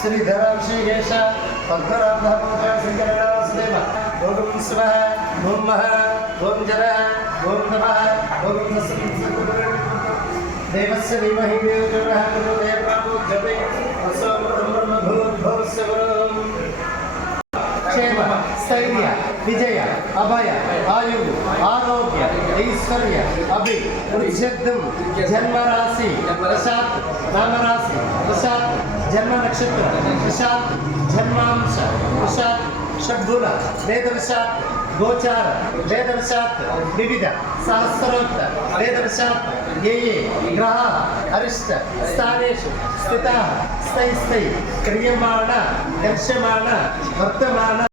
श्रीधराभिषेकेश पद्मनाभसिंहदेव ओम शिवः ओम महः ओम जरः ओम नमः ओम देवस्य धीमहि देवः प्रचोदयात् असो ब्रह्मभूर्भुवस्य क्षेम स्थैर्य विजय अभय आयु आरोग्य ऐश्वर्य अभि वृद्धिं जन्म राशि प्रसाद नाम राशि प्रसाद जन्म नक्षत्र प्रसाद जन्मांश प्रसाद षड्गुण वेदवशात् गोचार वेदवशात् विविध सहस्रोक्त वेदवशात् ये ग्रहाः अरिष्ट स्थानेषु स्थिताः स्थैः क्रियमाण दर्श्यमाण वर्तमान